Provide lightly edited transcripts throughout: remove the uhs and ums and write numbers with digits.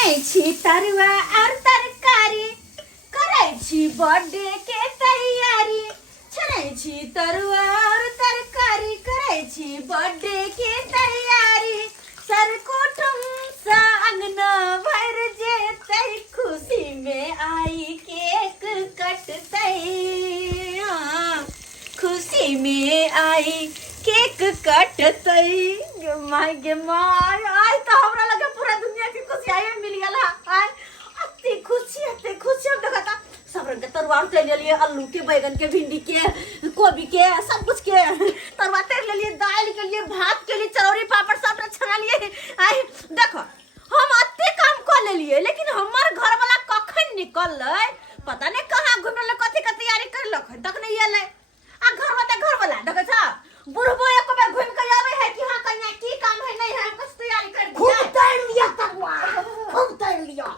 छनै छी तरुआ और तरकारी करै छी बर्थडे के तैयारी छनै छी तरुआ और तरकारी करै छी बर्थडे के तैयारी सर कुटुम्ब सा अंगना भर जेतै खुशी में आई केक कटतै खुशी में आई केक कटतै गे माय आई तो हमरा लगे पूरा दुनिया की खुशी आई मिल गेला आई अत्ते खुशी देखता सब रंग के तरुआ तैर लिए आलू के बैगन के भिंडी के गोभी के सब कुछ के तरुआ तैर लिए दाल के लिए भात के लिए चरौरी पापड़ सब छना लिए आई देखो हम अत्ते काम कर लिए लेकिन हमर घर वाला कखन निकललै पता नहीं कहां घुमले कथि के तैयारी करलक तक नहीं एले आ घर वाला देखै छ बुढ़बो एको बार घूम के आवे है कि हां कन्या की काम है नहीं है कुछ तैयारी कर दिया खूब तैर लिया तरुआ खूब तैर लिया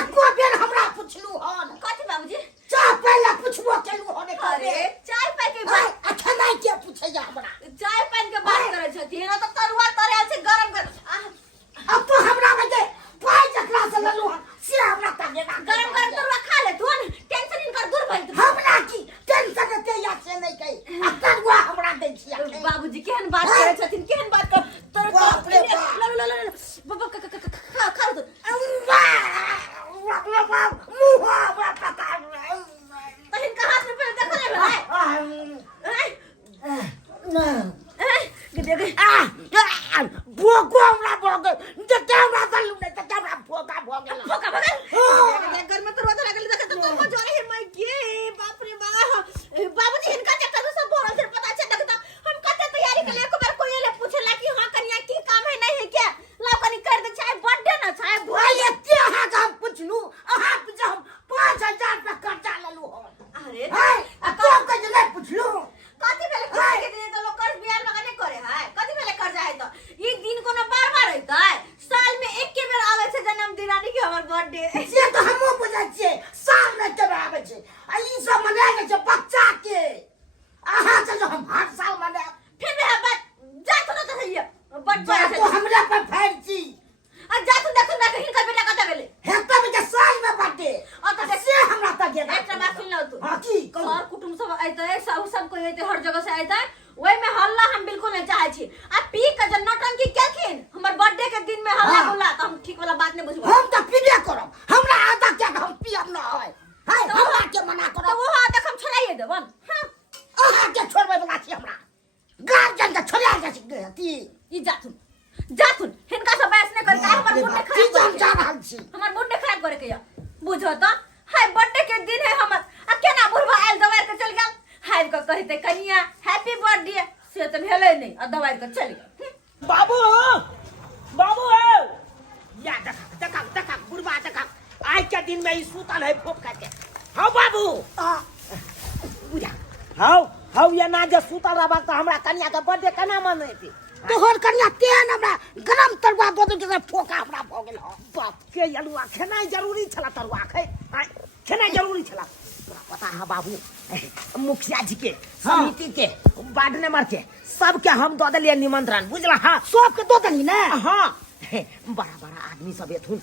एको बेर हमरा पुछलू हन कथि बाबूजी चाय पहले पुछबो केलू हन अरे चाय पाय के बात अच्छा नहीं के पूछे जा हमरा चाय पान के बात करे छथिन तो तरुआ तरेल से गरम अब तो हमरा बजे पाई जकरा से ललू हन से हमरा तागे ना गरम तरुआ खा ले तू टेंशन इनकर दूर भइल हमरा की टेंशन के या से नहीं कही आ तरुआ हमरा दे छिया बाबूजी केहन बात करे छथिन केहन बात कर तरुआ बाबा खा दो मुहा पता तहिन का हाथ में पहले देखो ले भोको हमरा भोगे जते हमरा दलू ने तते हमरा भोका भोगेला भोका भगल घर में तरुआ लागल देखे तो तुमको जोरे है मैं के बाप रे बाप बाबूजी इनका चक्कर में सब बोलल से पता छै देखता हम कते तैयारी के एक बार कोई ले पूछला कि हां कन्या की काम है नहीं है क्या ला कनी कर दे चाहे बर्थडे ना चाहे भाई एते हां हम पूछलू अहां पूछ हम 5000 रुपया खर्चा लेलू हो अरे तो कह ले पूछलू कथि भेले के दिन तो लोग कर्ज बियाह लगाने करे है कथि भेले कर्जा है तो ई दिन कोनो बार होता है साल में एक के बेर आवे छै जन्मदिन रानी के हमर बर्थडे से तो हमो बुझै छियै साल में के आवे छै आ ई सब मनाए छै बच्चा के अहां से जो हम हर साल मनाए फिर भी बात जात न तो है बर्थडे तो हमरा पर फाइल छी आ जात देखो ना कहीं का बेटा कता भेले हेता में के साल में बर्थडे और तो से हमरा तक गेल एकटा बात सुन लो तू हां की और कुटुंब सब आइते है सब कोई आइते हर जगह से आइते ओइ में हल्ला हम बिल्कुल नहीं चाहे छी आ पी के जन नौटंकी केलखिन हमर बर्थडे के दिन में हल्ला बोला तो हम ठीक वाला बात नहीं बुझबो हम त पीबे करब हमरा आधा के हम पियब न है हाय हमरा के मना करब तो वो देख हम छोड़ाइए देबन हां अहा के छोड़बै बला छी हमरा गार्जियन के छोड़ा जा छी ती ई जाथुन हिनका सब बहस नहीं करता हमर मूड खराब की जान जा रहल छी हमर मूड खराब करे के बुझो तो हाय बर्थडे के दिन है हमर आ केना बुढ़वा आइल दवाई के चल गेल हाय को कहते कनिया हैप्पी बर्थडे से तो भेले नहीं और दवाई के चल गेल बाबू या देखा बुढ़वा देखा आज के दिन में ई सुतल है फोक के हां बाबू बुझा हां ये ना जे सुतल रहबा त हमरा कन्या के बर्थडे केना मनैती तोहर कन्या तेन हमरा गरम तरुआ दो दे फोका हमरा भ गेल बाप के अलुआ खेनाइ जरूरी छला तरुआ खेनाइ जरूरी छला पता है बाबू मुखिया जी के समिति के वार्ड नंबर के सबके हम दो दिलिए निमंत्रण बुझला हां सबके दो दली ना हां बड़ा आदमी सब एथुन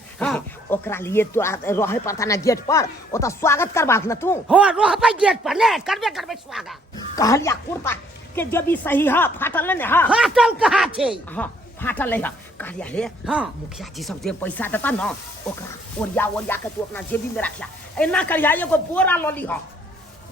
ओकरा लिए तो रहे पड़ता ना गेट पर ओता स्वागत करबाक न तू हां रहबै गेट पर ले करबे स्वागत कहलिया कुर्ता के जब भी सही है फाटल ने हां फाटल कहा छे हां फाटल है कहलिया ले हां मुखिया जी सब जे पैसा देता न ओकरा ओरिया के तू अपना जेबी में रखिया एना करिया एगो बोरा लली हां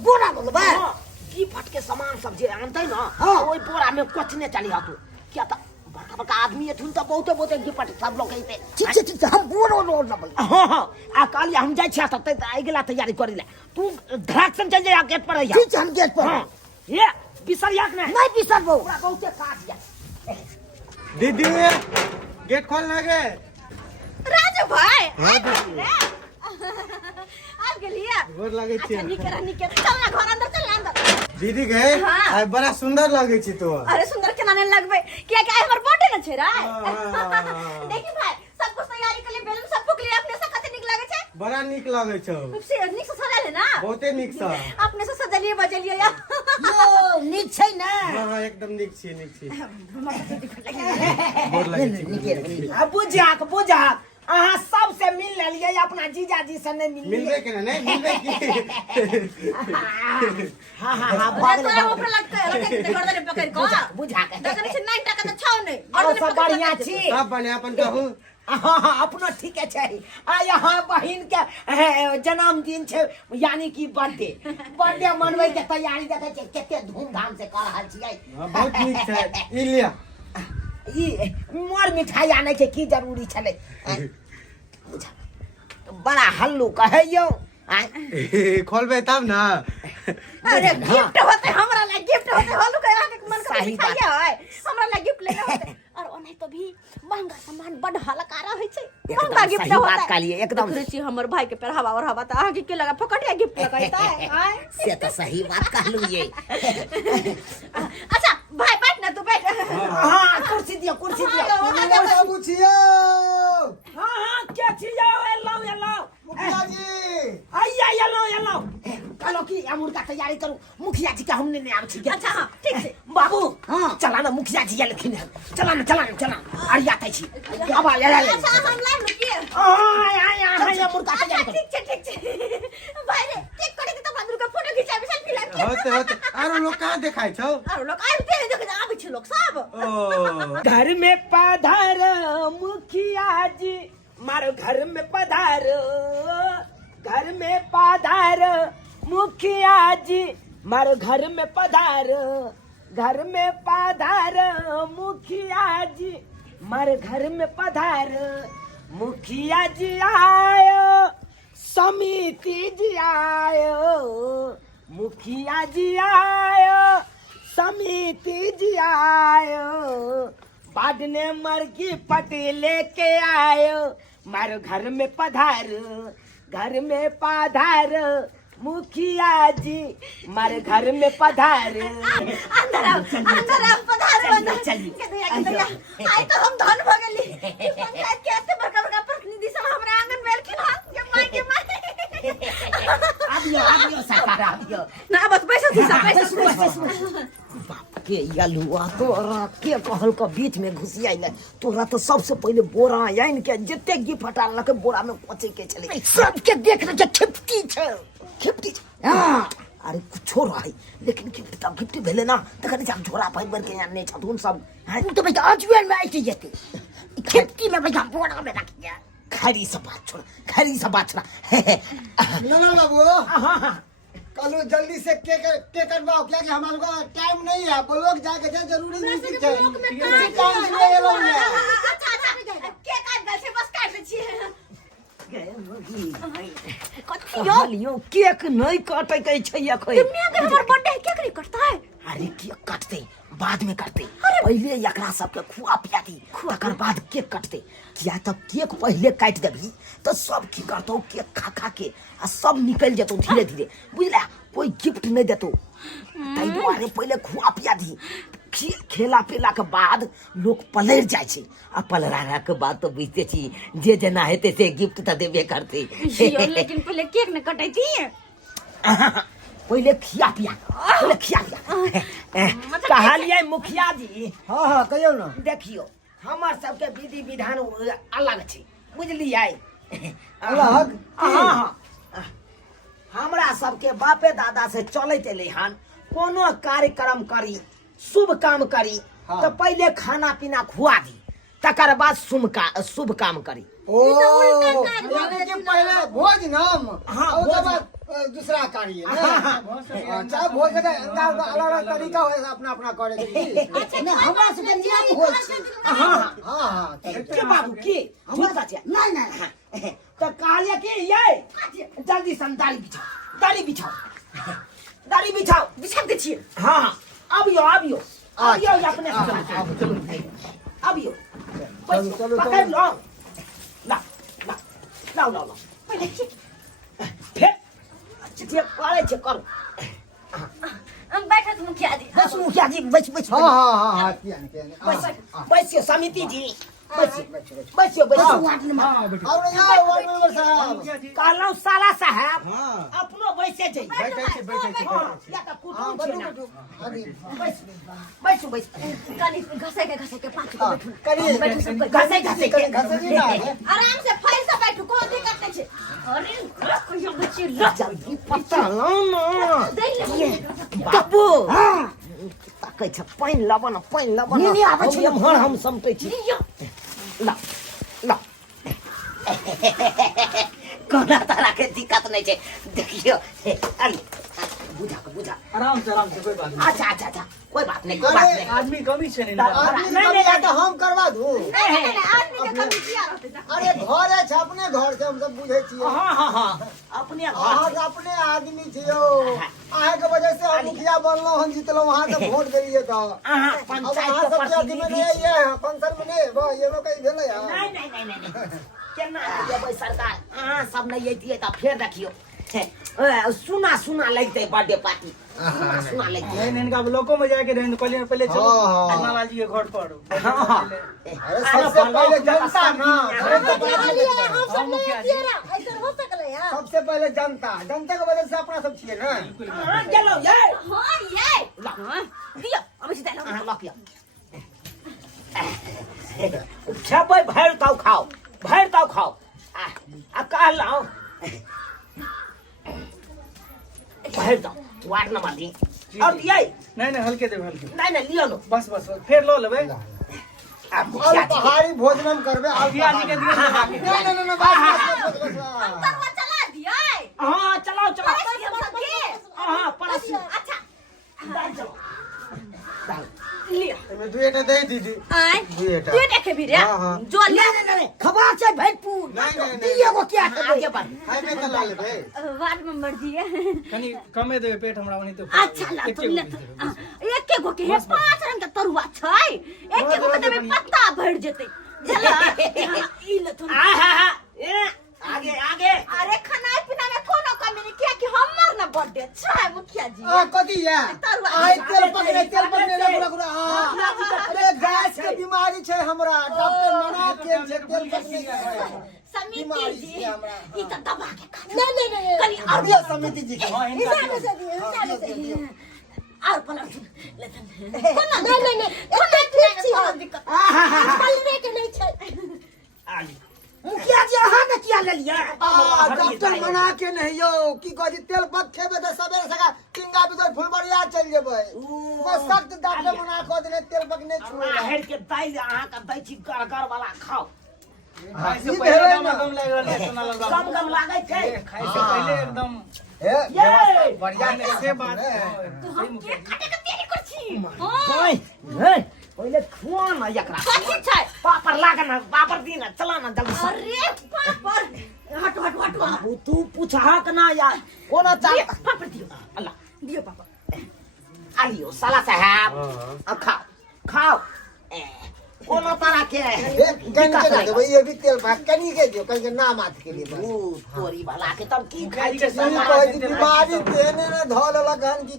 बोरा ललबा हां की फट के सामान सब जे आनतै न ओई बोरा में कोचने चली हा तू क्या त बड़का आदमी एथुन त बहुते गिफ्ट सब लोग कहते ठीक हम बोरो लो लबै हां आ कहलिया हम जाय छिया त आइ गेला तैयारी करिले तू धड़ाकसन चल जा गेट पर ठीक हम गेट पर हां ये बिसरिया नहीं बिसरबो पूरा बहुते काट दिया दीदी गेट खोल लगे राजू भाई हां आ गेलिए गोर लगे छी निके चल ना घर अंदर चल अंदर दीदी गए आइ बड़ा सुंदर लगे छी तो अरे सुंदर केना नहीं लगबे क्या क्या हमर बर्थडे न छै रे देखी भाई सब कुछ तैयारी के लिए बैलून सब के लिए अपने से कते निक लागे छै बड़ा निक लगे छौ से निक से सजा ले ना बहुते निक से अपने से सजलिए बजलिए या यो निक छै ना हां एकदम निक छी हमर गोर लगे छी बुझाक अहाँ सबसे मिल ले कहलिए अपना जीजाजी से नहीं मिलबे मिलिए। के नहीं मिलबे की हाँ हाँ हाँ अरे भागले तोरा भागले। ऊपर लगता है लगे ते गर्दन पकड़ को बुझा के देखने से 9 टका तो छौ नहीं और सब बढ़िया छी। सब बने अपन कहू हाँ हाँ अपनो ठीके छै। आ यहाँ बहिन के जन्मदिन छै यानी कि बर्थडे मनबै के तैयारी देखे छै कते धूमधाम से कर रहल छियै। बहुत नीक छै ई लिया ई मोर मिठाई आने के की जरूरी छलै। बुझा बड़ा हल्लू कहे यौ खोलबे तब ना अरे गिफ्ट होते हमरा ला गिफ्ट होते हलू के आके मन का सही मिठाई बात। है हमरा ला गिफ्ट लेना होते और ओने तो भी महंगा सामान बड़ हलका रहे छै एकदम महंगा गिफ्ट सही होता बात कहलिए, एकदम। रुचि हमर भाई के पहरावा और हवा त आगे के लगा फकटिया गिफ्ट लगाइता है से तो सही बात कहलू ये। अच्छा भाई बैठ ना तू बैठ हाँ कुर्सी दियो कुर्सी दियो। बाबू छियो हाँ हाँ क्या छियो एलो एलो मुखिया जी आइया एलो एलो कहलो कि अमूर का तैयारी करू मुखिया जी का हमने नहीं आब छी। अच्छा हाँ ठीक है बाबू हाँ चला ना मुखिया जी लेकिन चला ना अरिया तै छी अब आ ले अच्छा हम लाइन में किए आय अमूर का अच्छा तैयारी करू। ठीक छै भाई रे केक कटे के तो बंदरू का फोटो खिंचाबे सेल्फी लेके होते आरो लोग कहाँ देखाय छौ और लोग आबते हैं देखे आबे छै लोग सब ओ घर में पधार मुखिया जी मारो घर में पधार घर में पधार मुखिया जी मारो घर में पधार घर में पधार मुखिया जी मारो घर में पधार मुखिया जी आयो समिति जी आयो मुखिया जी आयो समिति जी आयो बादने मर्गी पटेले के आयो मारो घर में पधार घर में पधार मुखिया जी मारे घर में पधार अंदर आओ पधारो अंदर चलिए के दया आई तो हम धन भगली पंचायत के एते बड़का प्रतिनिधि सब हमरा आंगन में एलखिन हां के माई आबियो सरकार आबियो ना बस पैसा थी सब बाप के यलुआ तोरा के कहल का बीच में घुसियाइले तोरा तो सबसे पहले बोरा आइन के जते गिफ्ट हटा लके बोरा में पचे के चले सबके देख रहे खिपटी छै हां अरे कुछो रही लेकिन गिफ्ट भेले ना तखन से हम झोरा पाइ भर के आने छथुन सब तो भाई आज में आइते जेते खिपटी में भाई बोरा में रख दिया खरी सब बात छोड़ ना बाबू हां कलो जल्दी से के करवाओ क्या कि हमारे को टाइम नहीं है वो लोग जाके जे जरूरी मीटिंग है काम से ये लोग है अच्छा के काट गल से बस काट छिए कहलियो केक नहीं काटे के छै एखै दुनिया के हमर बर्थडे केक नहीं कटता है अरे केक काटते बाद में काटते पहले एकरा सबके खुआ पिया दी तकर बाद केक काटते किया तब केक पहले काट देबी तो सब की करतो केक खा खा के आ सब निकल जेतो धीरे धीरे बुझला कोई गिफ्ट नहीं देतो ताई दुआरे पहले खुआ पिया दी खेला पेला के बाद लोग पलर जाय छै आ पलराला के बाद तो बुझते छी जे जना हेते से गिफ्ट त देबे करते लेकिन पहले केक न कटैती पहले खिया पिया कहलिए मुखिया जी हां कहियो ना देखियो हमर सबके विधि विधान अलग छै बुझलियै अलग हां हमरा सबके बापे दादा से चलैत एलै हन कोनो कार्यक्रम करी शुभ काम करी तो पहले खाना पीना खुआ दी तकर बाद शुभ काम करी ओ यानी कि पहले भोज नाम हाँ, उसके बाद दूसरा कार्य अच्छा भोज का अलग तरीका होगा अपना अपना करे के नहीं हमरा से नियम होय छै। हां हां के बाबू की हमरा बच्चा नहीं नहीं तो कहलिए कि ये जल्दी से दाढ़ी बिछाओ बिछा दे छिए हां अबियो अपने अबियो चलो पकड़ लो ला पहले केक फिर अच्छे करे छे करो हम बैठे तुम क्या दी बस मुखिया जी बस हां बैसियो समिति जी बैसियो वार्ड नंबर और यहाँ वार्ड मेंबर साहब कहलौ साला साहब हां अपनो बैसे छै बैठे छी या त कुटुम छै ना अभी बैस काली घसे के पांच को बैठू करिए बैठू सब घसे घसे जी ना आराम से फैल से बैठू कोई दिक्कत नहीं चिल्ला जल्दी पता लाओ ना दे ले बाबू ताकै छ पाइन लब न नि आबै छ हम हम सम्पै छी ल ल कोना तरह के दिक्कत नहीं है देखियो अरे बुझा आराम से कोई बात नहीं। अच्छा कोई बात नहीं आदमी कमी से नहीं आदमी आदमी कमी है तो हम करवा दूं। आदमी के कमी किया रहते जा अरे घर है अपने घर से हम सब बुझे छिए। हाँ अपने अहाँ घर अपने आदमी छियो। अहाँ के वजह से हम मुखिया बनलो हम जीतलो वहां से वोट देलिए तो अहाँ अब पंचायत अहाँ के सब के अथी में प्रतिनिधि नहीं है पंचायत में नहीं बा ये लोग कहीं भेले है। नहीं केना देबै सरकार अहाँ सब नहीं अइतिए त फेर देखियो सुना लगते बर्थडे पार्टी सुना लगते नहीं इनका ब्लॉकों में जाके रहेंगे पहले चलो लाल जी के घर पर। अरे सबसे पहले जनता ना सबसे पहले जनता के वजह से अपना सब छिए ना। चलो ये हां ये दियो अब सीधा लो लपिया खेबै भैर ताव खाओ आ कहलौ भैर ताव वार्ड नंबर दी अब ये नहीं हल्के दे हल्के नहीं लियो लो बस फिर लो लेबे अब मुखिया जी पहाड़ी भोजन करबे मुखिया जी के दिए नहीं बस हम करवा चला दिए हां चलाओ हम सब के हां पड़ोसी अच्छा लियो मैं दुएटा दे दीदी आय दुएटा तू देखे भी रे हां जो ले नहीं खबर छै भैरपुर नहीं दिए को क्या आगे बढ़ हाय में तो ला लेबे वार्ड मेंबर जी कनी कमे देबे पेट हमरा वनी तो अच्छा ला तो ले एक गो के है 5 रंग के तरुआ छै एक गो के देबे पत्ता भर जेतै चला ई ले तो आगे अरे खाना पीना में कोनो कमी नहीं किया कि हमर ना बर्थडे छै मुखिया जी कथी है आइ तेल पकड़े पूरा अरे गैस के बीमारी छै हमरा डॉक्टर मना के जे तेल पकड़े समिति जी ई त दबा के खा नहीं कनी अभी समिति जी के और पलट ले नहीं एते ठीक छी पलरे के नहीं छै मुखिया जी अहाँ ने किया ले लिया डॉक्टर मना के नहीं यो की कह जी तेल पक खेबे त सबेरे सका टिंगा बिगर फुलबरिया चल जेबै वो सख्त डॉक्टर मना कह देने तेल पक नहीं छुए हेर के दाई अहाँ का दै छी गरगर वाला खाओ खाइ से पहले कम लाग रहल सुना लगा कम लागे छै खाइ से पहले एकदम ये बढ़िया ने से बात हम के काटे के तैयारी कर छी हां पहले खुआ ना एकरा कथि छै पापर लाग ना पापर दी ना चला ना जल्दी से अरे पापर हट बाबू तू पूछा कि ना यार कोना चाल पापर दियो अल्लाह दियो पापर आलियो साला साहब अब खाओ कोनो तरह के गन के देबै ये भी तेल पक कनी के दियो कनी के नाम आत के लिए बस तोरी वाला के तब की खाइ छै सुनी कह जी बीमारी तेने ने धल लगन की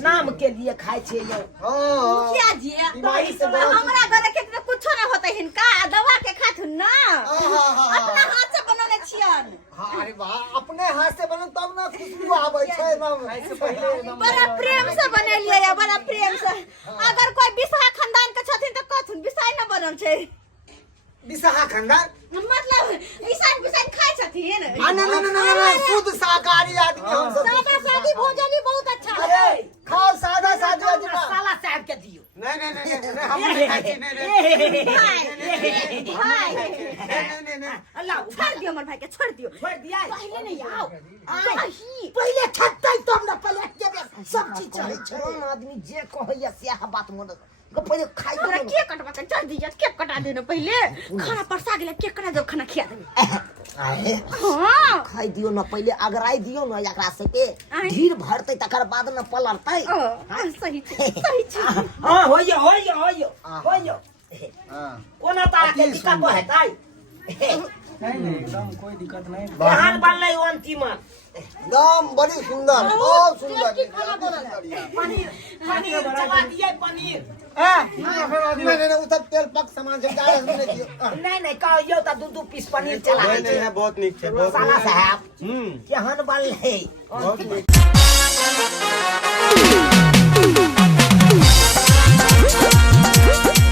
नाम के लिए खाइ छै यो हां मुखिया जी बीमारी से हमरा घर के कुछो ना होतै हिनका दवा के खाथुन ना अपना हाथ से बनने छियन अरे वाह अपने हाथ से बने तब ना खुशबू आबै छै ना से पहले बड़ा प्रेम से बनेलिए या बड़ा प्रेम से अगर कोई बिसहा खानदान के छथिन त कथुन बिसाई न बनल छै बिसहा खानदान मतलब ईसान खाइ छथिन ना शुद्ध शाकाहारी आदमी हम सब सादा सादी भोजन ही बहुत अच्छा है अरे खाओ सादा सादा साला साहब के दियो नहीं हम नहीं खाई नहीं अल्लाह छोड़ दियो हमर भाई के छोड़ दियो छोड़ दिया पहले नहीं आओ पहले छटतै तब न पहले देबे सब चीज चाहे छै आदमी जे कहैया सएह बात मन पहले खाइ तोरा केक कटवा के चढ़ दिया केक कटा देना पहले खाना परसा गेले केक कटा दो खाना खिया देबे हां खाइ दियो न पहले अगराइ दियो न एकरा से के ढीर भरतै तकर बाद न पलरतै सही छै हां होइयो हां कोना तारा के दिक्कत हेतै नहीं एकदम कोई दिक्कत नहीं केहन बनलै अंतिम एकदम बड़ी सुंदर बहुत सुंदर पनीर चला दिए पनीर नहीं उधर तेल पक सामान से डाल हमने दियो नहीं कहियो त दू पीस पनीर चला दै छै बहुत नीक छै साला साहब केहन बनलै बहुत नीक